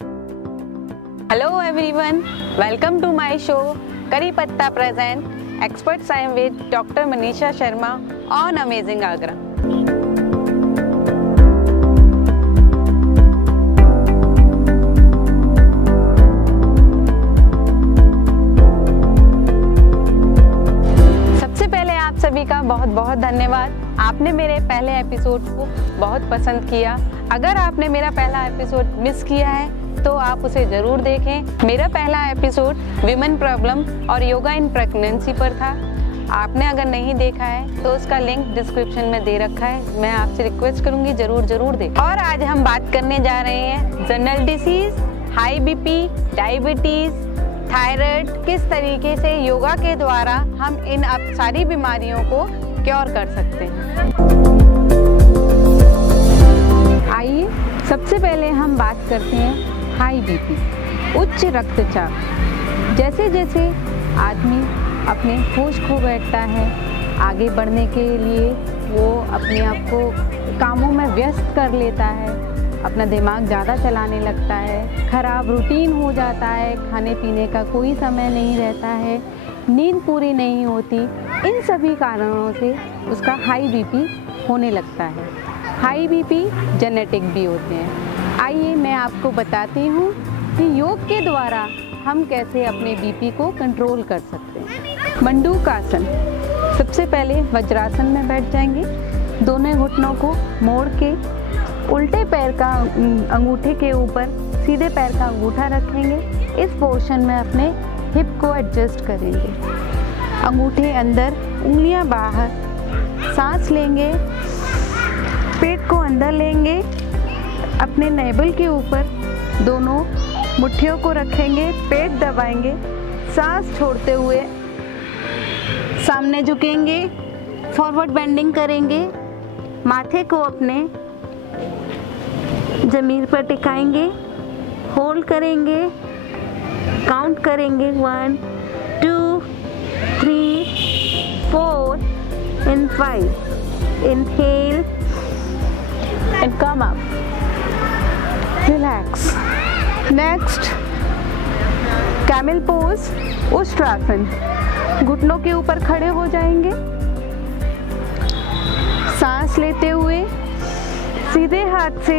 Hello everyone, welcome to my show Kari Patta present Expert Time with Dr. Manisha Sharma on Amazing Agra. सबसे पहले आप सभी का बहुत बहुत धन्यवाद। आपने मेरे पहले एपिसोड को बहुत पसंद किया। अगर आपने मेरा पहला एपिसोड मिस किया है तो आप उसे ज़रूर देखें। मेरा पहला एपिसोड विमेन प्रॉब्लम और योगा इन प्रेगनेंसी पर था। आपने अगर नहीं देखा है तो उसका लिंक डिस्क्रिप्शन में दे रखा है। मैं आपसे रिक्वेस्ट करूंगी ज़रूर देखें। और आज हम बात करने जा रहे हैं general disease, high BP, diabetes, thyroid, किस तरीके से योगा के द्वारा हम इन सारी बीमारियों को क्योर कर सकते हैं। आइए सबसे पहले हम बात करते हैं हाई बीपी, उच्च रक्तचाप। जैसे जैसे आदमी अपने होश खो बैठता है, आगे बढ़ने के लिए वो अपने आप को कामों में व्यस्त कर लेता है, अपना दिमाग ज़्यादा चलाने लगता है, खराब रूटीन हो जाता है, खाने पीने का कोई समय नहीं रहता है, नींद पूरी नहीं होती। इन सभी कारणों से उसका हाई बीपी होने लगता है। हाई बीपी जेनेटिक भी होते हैं। आइए मैं आपको बताती हूँ कि योग के द्वारा हम कैसे अपने बीपी को कंट्रोल कर सकते हैं। मंडूकासन। सबसे पहले वज्रासन में बैठ जाएंगे। दोनों घुटनों को मोड़ के उल्टे पैर का अंगूठे के ऊपर सीधे पैर का अंगूठा रखेंगे। इस पोर्शन में अपने हिप को एडजस्ट करेंगे। अंगूठे अंदर, उंगलियां बाहर। सांस लेंगे, पेट को अंदर लेंगे। अपने नेवल के ऊपर दोनों मुट्ठियों को रखेंगे, पेट दबाएंगे। सांस छोड़ते हुए सामने झुकेंगे, फॉरवर्ड बेंडिंग करेंगे। माथे को अपने ज़मीन पर टिकाएंगे, होल्ड करेंगे, काउंट करेंगे 1 2 3 4 and 5. Inhale and come up. Relax. Next, camel pose, Ushtrasana. घुटनों के ऊपर खड़े हो जाएंगे। सांस लेते हुए सीधे हाथ से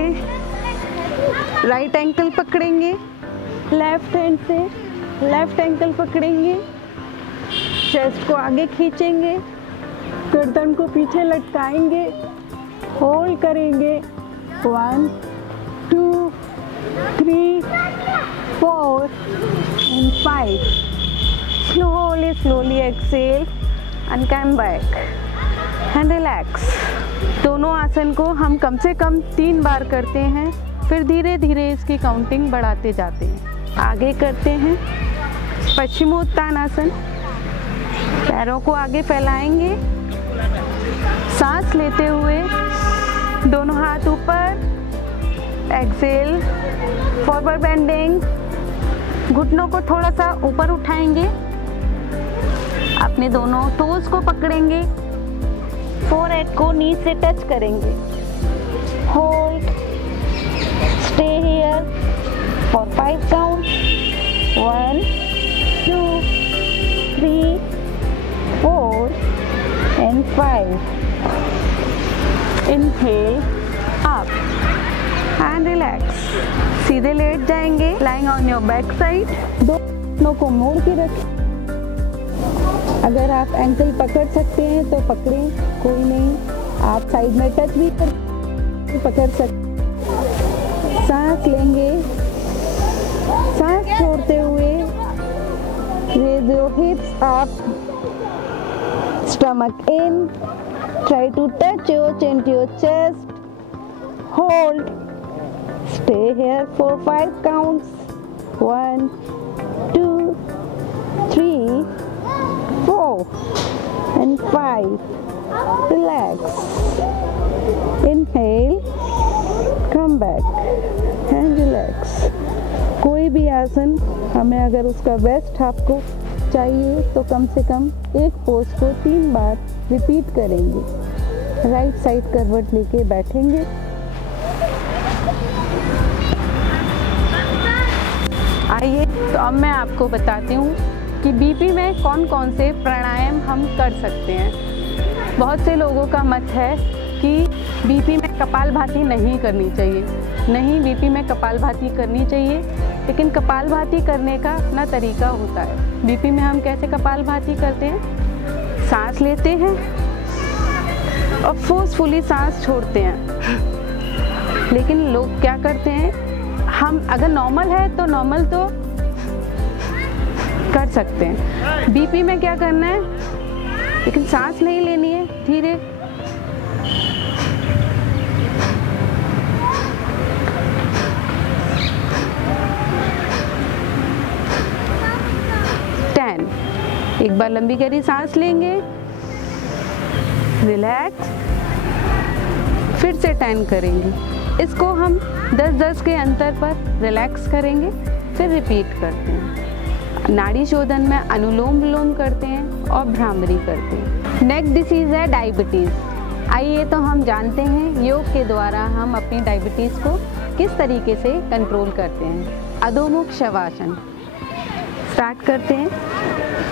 राइट एंकल पकड़ेंगे, लेफ्ट हैंड से लेफ्ट एंकल पकड़ेंगे, चेस्ट को आगे खींचेंगे, गर्दन को पीछे लटकाएंगे, होल्ड करेंगे 1 2 3 4 and 5. Slowly exhale and come back and relax. दोनों आसन को हम कम से कम 3 बार करते हैं, फिर धीरे धीरे इसकी काउंटिंग बढ़ाते जाते हैं। आगे करते हैं पश्चिमोत्तानासन। पैरों को आगे फैलाएंगे, सांस लेते हुए दोनों हाथ ऊपर, एक्सेल, फॉरवर्ड बेंडिंग। घुटनों को थोड़ा सा ऊपर उठाएंगे, अपने दोनों टोज को पकड़ेंगे, फोरहेड को नी से टच करेंगे। Hold, stay here for 5 count 1 2 3 4 and 5. Inhale up and relax. सीधे लेट जाएंगे, lying on your back side। दोनों को मोड़ के रखें। अगर आप एंकल पकड़ सकते हैं तो पकड़ें, कोई नहीं। आप साइड में टच भी कर पकड़ सकते। सांस लेंगे, सांस छोड़ते हुए raise your hips up, stomach in, try to touch your chin to your chest, hold, stay here for 5 counts 1 2 3 4 and 5. Relax. Inhale, come back and relax. कोई भी आसन हमें अगर उसका बेस्ट आपको चाहिए तो कम से कम एक पोज को 3 बार रिपीट करेंगे। राइट साइड करवट लेके बैठेंगे। आइए तो अब मैं आपको बताती हूँ कि बीपी में कौन कौन से प्राणायाम हम कर सकते हैं। बहुत से लोगों का मत है कि बीपी में कपालभाति नहीं करनी चाहिए। नहीं, बीपी में कपालभाति करनी चाहिए, लेकिन कपालभाति करने का अपना तरीका होता है। बीपी में हम कैसे कपालभाति करते हैं? सांस लेते हैं और फोर्सफुली सांस छोड़ते हैं। लेकिन लोग क्या करते हैं, हम अगर नॉर्मल है तो नॉर्मल तो कर सकते हैं। बीपी में क्या करना है, लेकिन सांस नहीं लेनी है, धीरे। एक बार लंबी गहरी सांस लेंगे, रिलैक्स, फिर से 10 करेंगे। इसको हम 10-10 के अंतर पर रिलैक्स करेंगे, फिर रिपीट करते हैं। नाड़ी शोधन में अनुलोम विलोम करते हैं और भ्रामरी करते हैं। नेक्स्ट डिसीज़ है डायबिटीज़। आइए तो हम जानते हैं योग के द्वारा हम अपनी डायबिटीज़ को किस तरीके से कंट्रोल करते हैं। अधोमुख शवासन स्टार्ट करते हैं।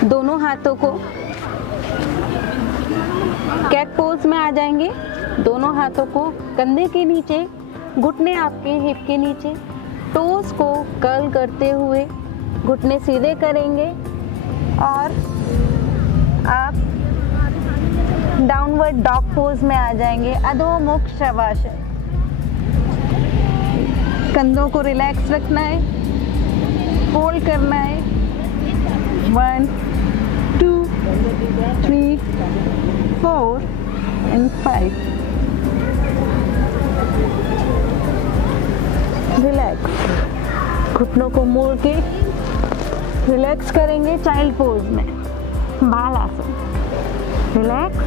दोनों हाथों को कैट पोज में आ जाएंगे। दोनों हाथों को कंधे के नीचे, घुटने आपके हिप के नीचे, टोस को कर्ल करते हुए घुटने सीधे करेंगे और आप डाउनवर्ड डॉग पोज में आ जाएंगे। अधोमुख शवासन। कंधों को रिलैक्स रखना है, होल्ड करना है। 1 2 3 4 and 5। रिलैक्स। घुटनों को मोड़ के रिलैक्स करेंगे चाइल्ड पोज में, बालासन। रिलैक्स,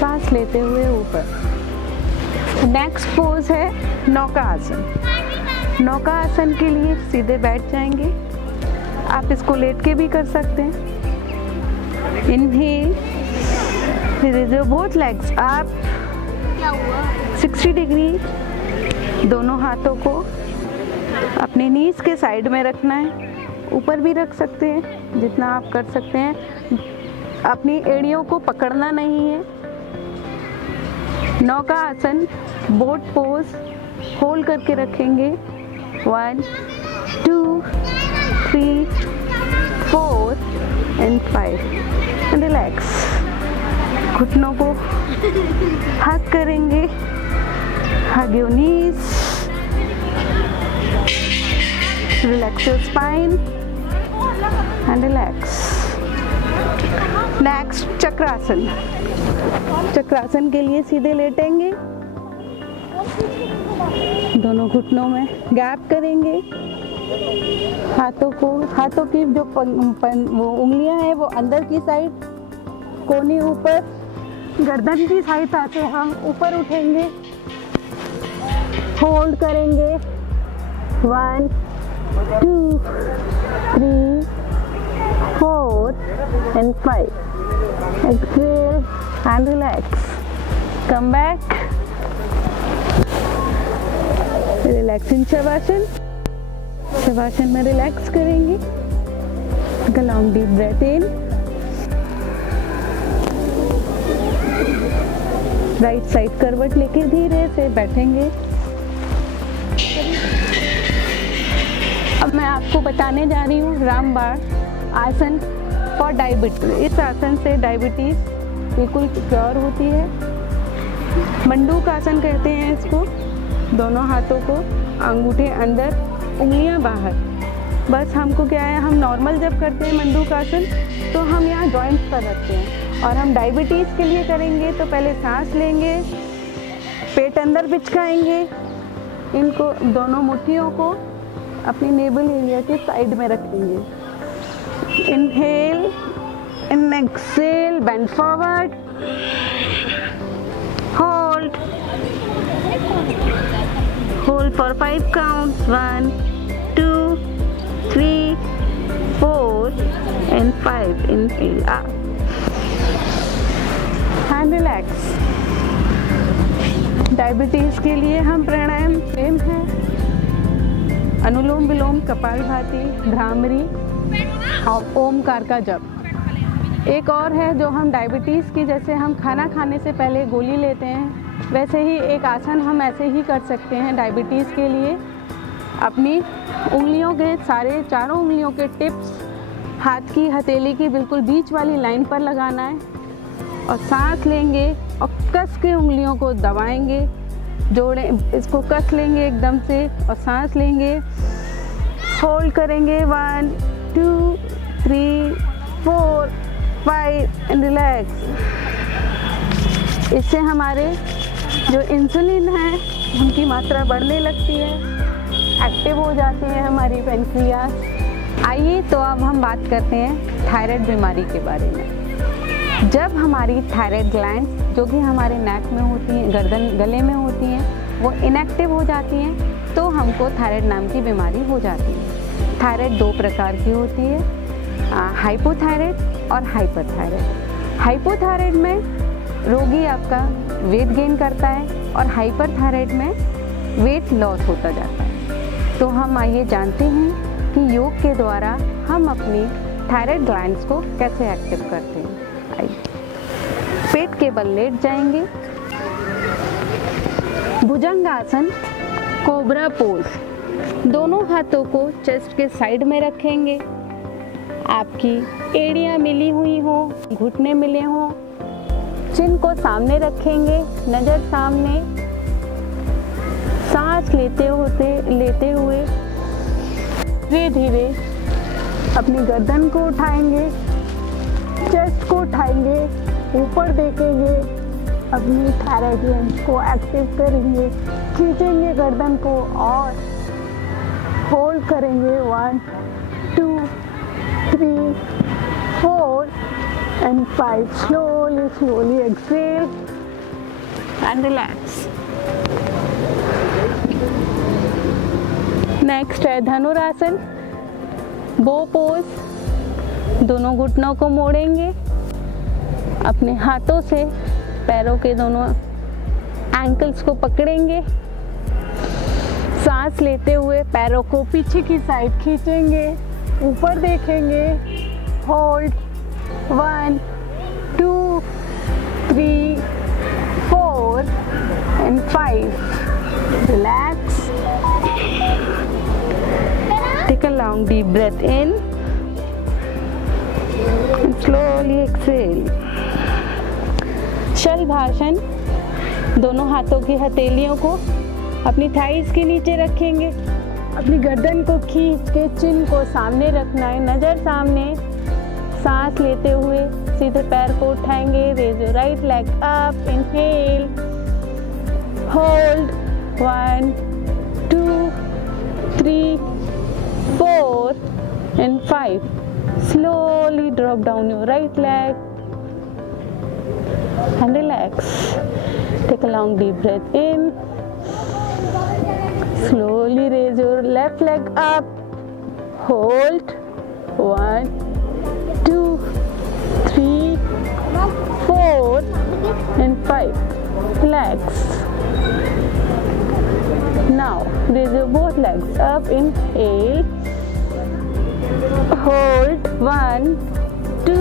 सांस लेते हुए ऊपर। नेक्स्ट पोज है नौका आसन। नौका आसन के लिए सीधे बैठ जाएंगे। आप इसको लेट के भी कर सकते हैं। Inhale, release both legs up, 60 degree. दोनों हाथों को अपने नीज के साइड में रखना है, ऊपर भी रख सकते हैं जितना आप कर सकते हैं। अपनी एड़ियों को पकड़ना नहीं है। नौका आसन, बोट पोज होल्ड करके रखेंगे। 1 2 3 4 and 5। रिलैक्स। घुटनों को हग करेंगे। Hug your knees, relax your spine and relax. Next chakrasana. Chakrasana के लिए सीधे लेटेंगे। दोनों घुटनों में गैप करेंगे। हाथों की जो वो उंगलियां हैं वो अंदर की साइड, कोहनी ऊपर, गर्दन की साइड आते हम ऊपर उठेंगे, होल्ड करेंगे। 1 2 3 4 and 5। Exhale and relax. Come back. Relax in shavasana. Shavasana में रिलैक्स करेंगे। Take a long deep breath in. Right side करवट लेके धीरे से बैठेंगे। अब मैं आपको बताने जा रही हूँ रामबाण आसन फॉर डायबिटीज। इस आसन से डायबिटीज बिल्कुल क्योर होती है। मंडूक आसन कहते हैं इसको। दोनों हाथों को अंगूठे अंदर, उंगलियां बाहर। बस हमको क्या है, हम नॉर्मल जब करते हैं मंडूक आसन तो हम यहाँ जॉइंट्स पर रखते हैं, और हम डायबिटीज़ के लिए करेंगे तो पहले सांस लेंगे, पेट अंदर बिचकाएंगे, इनको दोनों मुट्ठियों को अपनी नेबल एरिया के साइड में रखेंगे। Inhale and exhale, bend forward, hold for 5 counts, 1 2 3 4 and 5. Inhale up and relax. Diabetes के लिए हम प्राणायाम सेम है, अनुलोम विलोम, कपालभाति, भ्रामरी और ओमकार का जप। एक और है जो हम डायबिटीज़ की, जैसे हम खाना खाने से पहले गोली लेते हैं, वैसे ही एक आसन हम ऐसे ही कर सकते हैं डायबिटीज़ के लिए। अपनी उंगलियों के चारों उंगलियों के टिप्स हाथ की हथेली की बिल्कुल बीच वाली लाइन पर लगाना है और सांस लेंगे और कस के उंगलियों को दबाएंगे, जोड़ें, इसको कस लेंगे एकदम से और सांस लेंगे, होल्ड करेंगे 1 2 3 4 5 एंड रिलैक्स। इससे हमारे जो इंसुलिन है उनकी मात्रा बढ़ने लगती है, एक्टिव हो जाती है हमारी पैंक्रियास। आइए तो अब हम बात करते हैं थायराइड बीमारी के बारे में। जब हमारी थायराइड ग्लैंड्स जो कि हमारे नेक में होती हैं, गले में होती हैं, वो इनएक्टिव हो जाती हैं तो हमको थायराइड नाम की बीमारी हो जाती है। थायराइड 2 प्रकार की होती है, हाइपोथायराइड और हाइपरथायराइड। हाइपोथायराइड में रोगी आपका वेट गेन करता है और हाइपरथायराइड में वेट लॉस होता जाता है। तो हम आइए जानते हैं कि योग के द्वारा हम अपनी थायराइड ग्लैंड्स को कैसे एक्टिव करते हैं। आइए, पेट के बल लेट जाएंगे, भुजंगासन, कोबरा पोज, दोनों हाथों को चेस्ट के साइड में रखेंगे, आपकी एड़ियाँ मिली हुई हो, घुटने मिले हों, चिन को सामने रखेंगे, नज़र सामने, सांस लेते हुए धीरे धीरे अपनी गर्दन को उठाएंगे, चेस्ट को उठाएंगे, ऊपर देखेंगे, अपनी थायराइड ग्लैंड को एक्टिव करेंगे, खींचेंगे गर्दन को और होल्ड करेंगे 1 2 3 4 and 5. Slowly exhale and relax. Next है धनुरासन, बो पोज। दोनों घुटनों को मोड़ेंगे, अपने हाथों से पैरों के दोनों एंकल्स को पकड़ेंगे, सांस लेते हुए पैरों को पीछे की साइड खींचेंगे, ऊपर देखेंगे, hold 1 2 3 4 and 5. Relax. Take a long deep breath in and slowly exhale. शलभासन, दोनों हाथों की हथेलियों को अपनी थाइस के नीचे रखेंगे, अपनी गर्दन को खींच के चिन को सामने रखना है, नज़र सामने, सांस लेते हुए सीधे पैर को उठाएंगे, raise your right leg up, inhale, hold 1 2 3 4 and 5. Slowly drop down your right leg and relax. Take a long deep breath in. Slowly raise your left leg up. Hold 1 2 3 4 and 5. Relax. Now raise your both legs up. Inhale, hold 1 2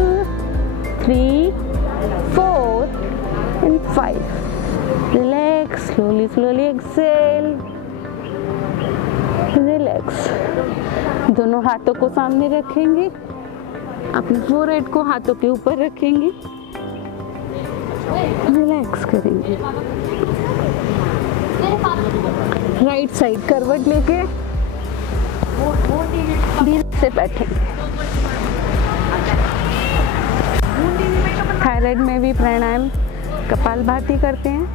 3 4 and 5. Relax, slowly exhale. Relax. दोनों हाथों को सामने रखेंगे, अपने forehead को हाथों के ऊपर रखेंगे, रिलैक्स करेंगे, राइट साइड करवट लेके धीरे से बैठेंगे। थायराइड में भी प्राणायाम कपालभाति करते हैं।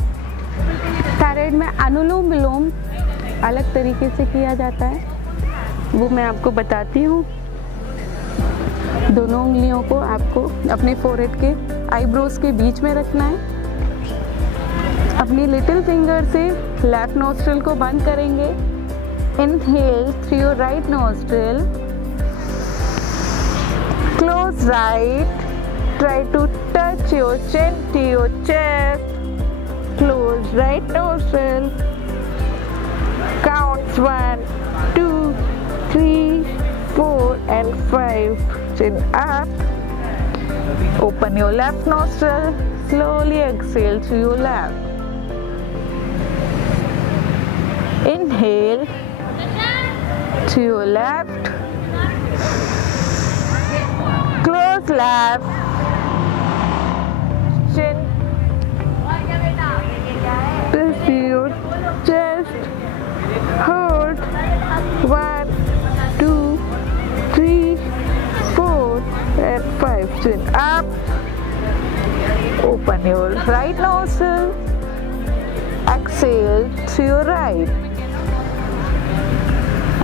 थायराइड में अनुलोम विलोम अलग तरीके से किया जाता है, वो मैं आपको बताती हूँ। दोनों उंगलियों को आपको अपने फोरहेड के आईब्रोज के बीच में रखना है। अपनी लिटिल फिंगर से लेफ्ट नोस्ट्रिल को बंद करेंगे। Inhale through your right nostril, close right, try to touch your chin to your chest, close right nostril, counts 1, 2, 3, 4 and 5, chin up, open your left nostril, slowly exhale through your left, inhale to your left, close left, chin, twist your chest, hold, 1, 2, 3, 4 and 5, chin up, open your right nostril, exhale to your right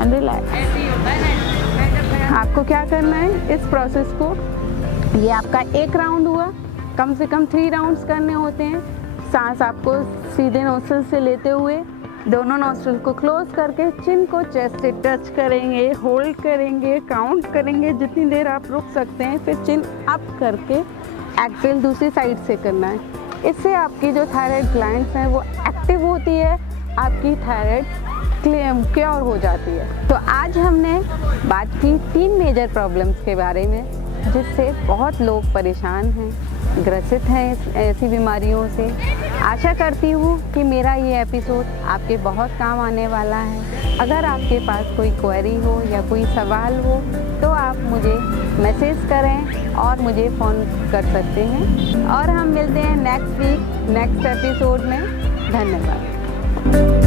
and relax. आपको क्या करना है इस process को, ये आपका एक round हुआ, कम से कम 3 राउंड्स करने होते हैं। सांस आपको सीधे नोस्ट्रिल से लेते हुए दोनों नोस्ट्रिल को क्लोज करके चिन को चेस्ट से टच करेंगे, होल्ड करेंगे, काउंट करेंगे जितनी देर आप रुक सकते हैं, फिर चिन अप करके एक्सेल दूसरी साइड से करना है। इससे आपकी जो थायराइड ग्लैंड्स हैं वो एक्टिव होती है, आपकी थायराइड क्योर हो जाती है। तो आज हमने बात की 3 मेजर प्रॉब्लम्स के बारे में जिससे बहुत लोग परेशान हैं, ग्रसित हैं ऐसी बीमारियों से। आशा करती हूँ कि मेरा ये एपिसोड आपके बहुत काम आने वाला है। अगर आपके पास कोई क्वेरी हो या कोई सवाल हो तो आप मुझे मैसेज करें और मुझे फ़ोन कर सकते हैं, और हम मिलते हैं नेक्स्ट वीक नेक्स्ट एपिसोड में। धन्यवाद।